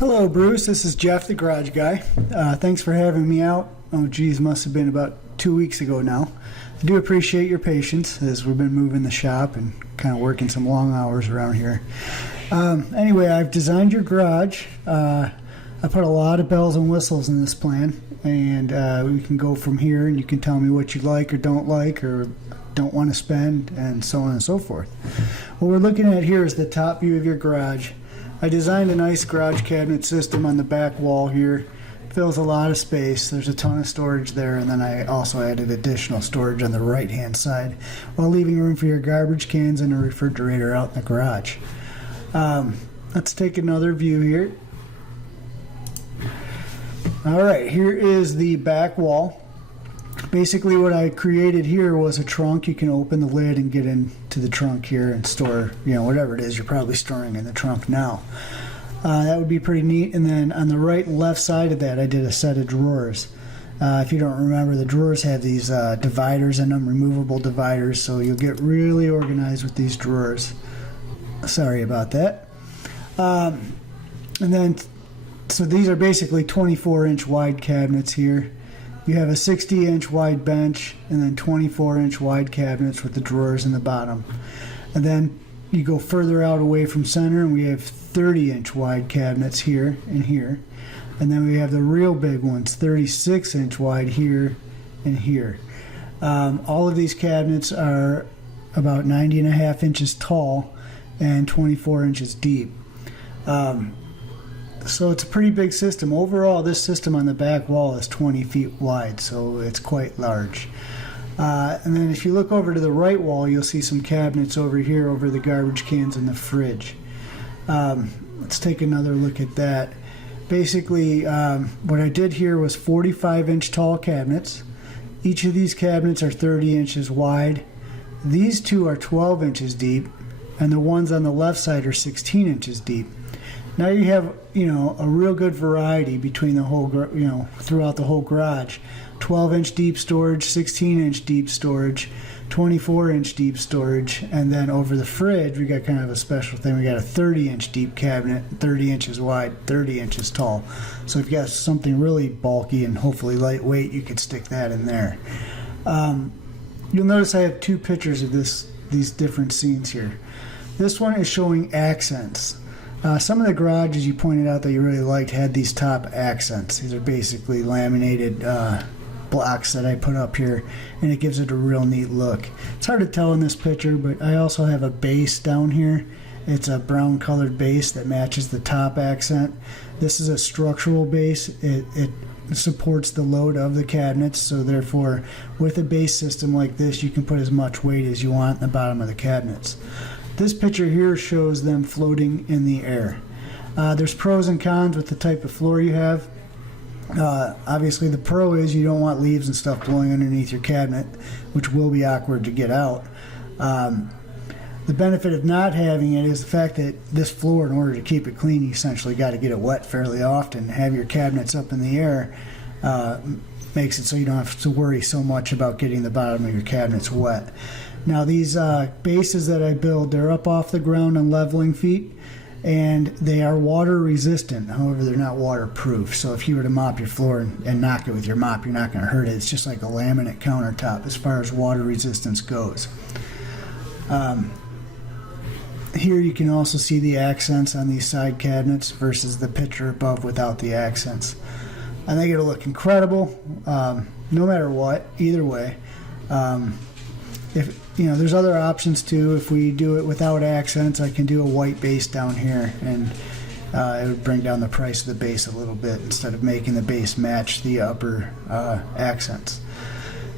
Hello, Bruce. This is Jeff, the garage guy. Thanks for having me out. Oh, geez, must have been about 2 weeks ago now. I do appreciate your patience as we've been moving the shop and kind of working some long hours around here. Anyway, I've designed your garage. I put a lot of bells and whistles in this plan, and we can go from here, and you can tell me what you like or don't want to spend, and so on and so forth. What we're looking at here is the top view of your garage. I designed a nice garage cabinet system on the back wall here. Fills a lot of space. There's a ton of storage there, and then I also added additional storage on the right hand side while leaving room for your garbage cans and a refrigerator out in the garage. Let's take another view here. Alright, here is the back wall. Basically what I created here was a trunk. You can open the lid and get into the trunk here and store, whatever it is you're probably storing in the trunk now. That would be pretty neat. And then on the right and left side of that, I did a set of drawers. If you don't remember, the drawers have these dividers in them, removable dividers, so you'll get really organized with these drawers. Sorry about that. And then, so these are basically 24-inch wide cabinets here. You have a 60-inch wide bench and then 24-inch wide cabinets with the drawers in the bottom. And then you go further out away from center, and we have 30-inch wide cabinets here and here. And then we have the real big ones, 36-inch wide here and here. All of these cabinets are about 90.5 inches tall and 24 inches deep. So it's a pretty big system. Overall, this system on the back wall is 20 feet wide, so it's quite large. And then if you look over to the right wall, you'll see some cabinets over here over the garbage cans and the fridge. Let's take another look at that. Basically, what I did here was 45-inch tall cabinets. Each of these cabinets are 30 inches wide. These two are 12 inches deep, and the ones on the left side are 16 inches deep. Now you have, a real good variety between the whole, throughout the whole garage. 12-inch deep storage, 16-inch deep storage, 24-inch deep storage, and then over the fridge we got kind of a special thing. We got a 30-inch deep cabinet, 30 inches wide, 30 inches tall. So if you got something really bulky and hopefully lightweight, you could stick that in there. You'll notice I have two pictures of these different scenes here. This one is showing accents. Some of the garages you pointed out that you really liked had these top accents. These are basically laminated blocks that I put up here, and it gives it a real neat look. It's hard to tell in this picture, but I also have a base down here. It's a brown colored base that matches the top accent. This is a structural base. It supports the load of the cabinets, so therefore with a base system like this you can put as much weight as you want in the bottom of the cabinets. This picture here shows them floating in the air. There's pros and cons with the type of floor you have. Obviously the pro is you don't want leaves and stuff blowing underneath your cabinet, which will be awkward to get out. The benefit of not having it is the fact that this floor, in order to keep it clean, you essentially got to get it wet fairly often. Have your cabinets up in the air makes it so you don't have to worry so much about getting the bottom of your cabinets wet. Now these bases that I build, they're up off the ground on leveling feet, and they are water resistant. However, they're not waterproof. So if you were to mop your floor and knock it with your mop, you're not going to hurt it. It's just like a laminate countertop as far as water resistance goes. Here you can also see the accents on these side cabinets versus the picture above without the accents. I think it'll look incredible, no matter what, either way. If there's other options too. If we do it without accents, I can do a white base down here, and it would bring down the price of the base a little bit instead of making the base match the upper accents.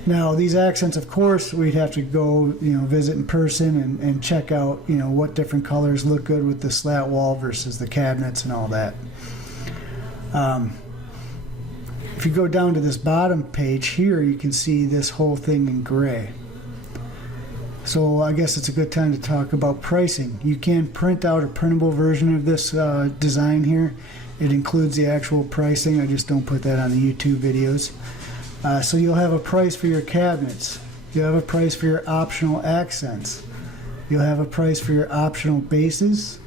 Now these accents, of course, we'd have to go visit in person and check out what different colors look good with the slat wall versus the cabinets and all that. If you go down to this bottom page here, you can see this whole thing in gray. So I guess it's a good time to talk about pricing. You can print out a printable version of this design here. It includes the actual pricing. I just don't put that on the YouTube videos. So you'll have a price for your cabinets. You'll have a price for your optional accents. You'll have a price for your optional bases.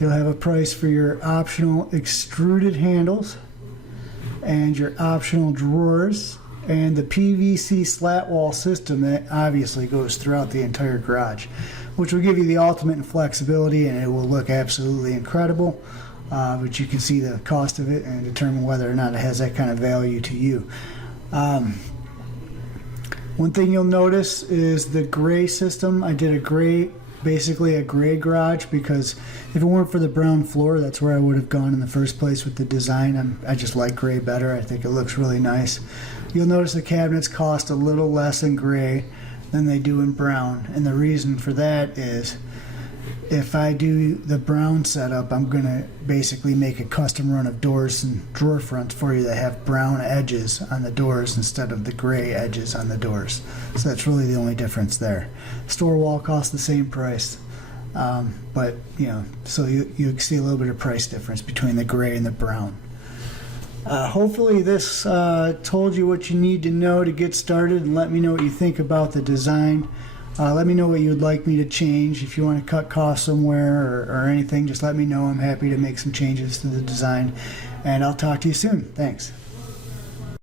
You'll have a price for your optional extruded handles and your optional drawers and the PVC slat wall system that obviously goes throughout the entire garage, which will give you the ultimate in flexibility, and it will look absolutely incredible. But you can see the cost of it and determine whether or not it has that kind of value to you. One thing you'll notice is the gray system. I did basically a gray garage, because if it weren't for the brown floor, that's where I would have gone in the first place with the design. I just like gray better. I think it looks really nice. You'll notice the cabinets cost a little less in gray than they do in brown, and the reason for that is if I do the brown setup, I'm going to basically make a custom run of doors and drawer fronts for you that have brown edges on the doors instead of the gray edges on the doors. So that's really the only difference there. Store wall costs the same price, but so you see a little bit of price difference between the gray and the brown. Hopefully this told you what you need to know to get started, and let me know what you think about the design. Let me know what you'd like me to change. If you want to cut costs somewhere or anything, just let me know. I'm happy to make some changes to the design, and I'll talk to you soon. Thanks.